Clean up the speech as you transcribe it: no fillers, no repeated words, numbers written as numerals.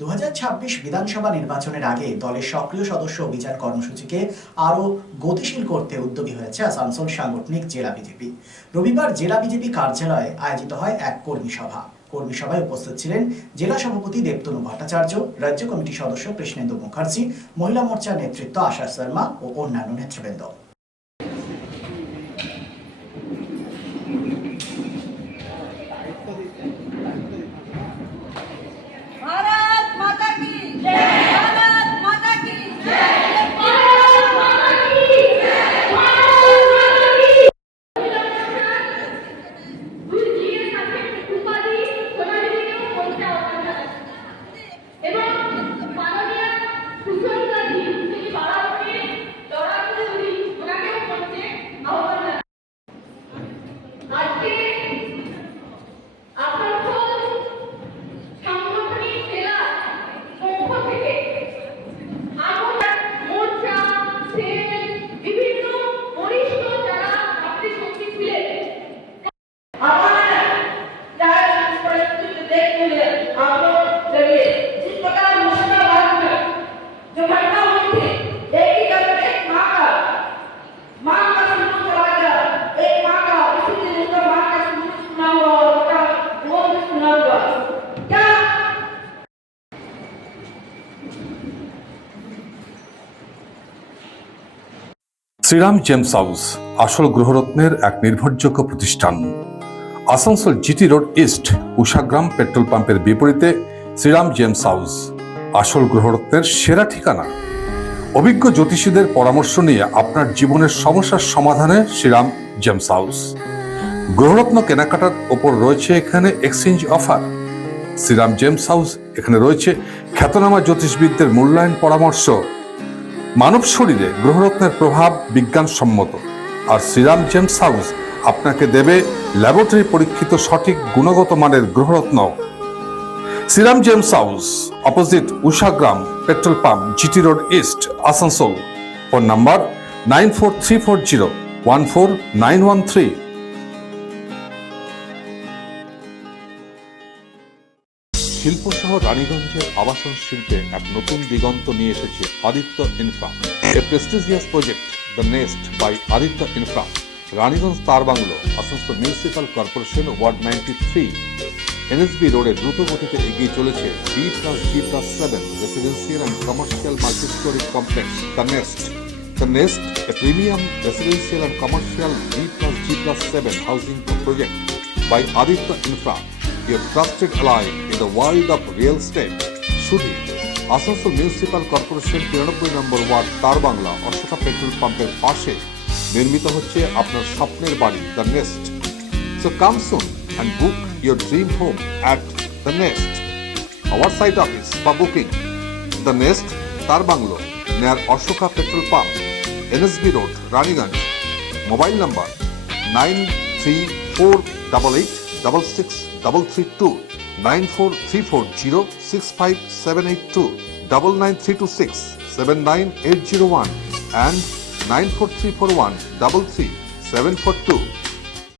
2026 বিধানসভা নির্বাচনের আগে দলের সক্রিয় সদস্য অভিযান কর্মসূচিকে আরও গতিশীল করতে উদ্যোগী হয়েছে আসানসোল সাংগঠনিক জেলা বিজেপি। রবিবার জেলা বিজেপি কার্যালয়ে আয়োজিত হয় এক কর্মী সভা। কর্মী সভায় উপস্থিত ছিলেন জেলা সভাপতি দেবতনু ভট্টাচার্য, রাজ্য কমিটি সদস্য কৃষ্ণেন্দু মুখার্জি, মহিলা মোর্চার নেতৃত্ব আশা শর্মা ও অন্যান্য নেতৃবৃন্দ। শ্রীরাম জেমস হাউস আসল গ্রহরত্নের এক নির্ভরযোগ্য প্রতিষ্ঠান। Asansol GT road east Ushagram petrol পাম্পের বিপরীতে শ্রীরাম জেমস হাউস আসল গ্রহরত্নের সেরা ঠিকানা। অভিজ্ঞ জ্যোতিষীদের পরামর্শ নিয়ে আপনার জীবনের সমস্যার সমাধানে শ্রীরাম জেমস হাউস। গ্রহরত্ন কেনাকাটার ওপর রয়েছে এখানে exchange offer. Shriram James House এখানে রয়েছে খ্যাতনামা জ্যোতিষবিদদের মূল্যায়ন পরামর্শ। মানব শরীরে গ্রহরত্নের প্রভাব বিজ্ঞানসম্মত, আর শ্রীরাম জেমস হাউস আপনাকে দেবে ল্যাবরেটরি পরীক্ষিত সঠিক গুণগত মানের গ্রহরত্ন। Shriram James house, opposite Ushagram petrol pump, GT road east, Asansol. Phone number 9434014913। শিল্প শহর রানীগঞ্জের আবাসন শিল্পে এক নতুন দিগন্ত নিয়ে এসেছে Aditya infra, a prestigious project the nest by Aditya infra, Raniganj তার bungalow, Asansol municipal corporation, ward 93। NSB রোডে দ্রুত গতিতে এগিয়ে চলেছে B+G+7 residential and commercial multi storey complex the nest. The Nest, a premium residential and commercial B+G+7 housing project by Aditya Infra, your trusted ally in the world of real estate. শুধু Asansol municipal corporation 93 নম্বর word তার Bangla Ashoka petrol পাম্পের পাশে নির্মিত হচ্ছে আপনার স্বপ্নের বাড়ি the Nest. So come soon and book your dream home at the Nest. Our site office বা বুকিং দ্য নেস্ট তার bungalow near Ashoka petrol pump, NSB road, Raniganj. Mobile number 9348866332, 9434065782, 9932679801 and 9434133742.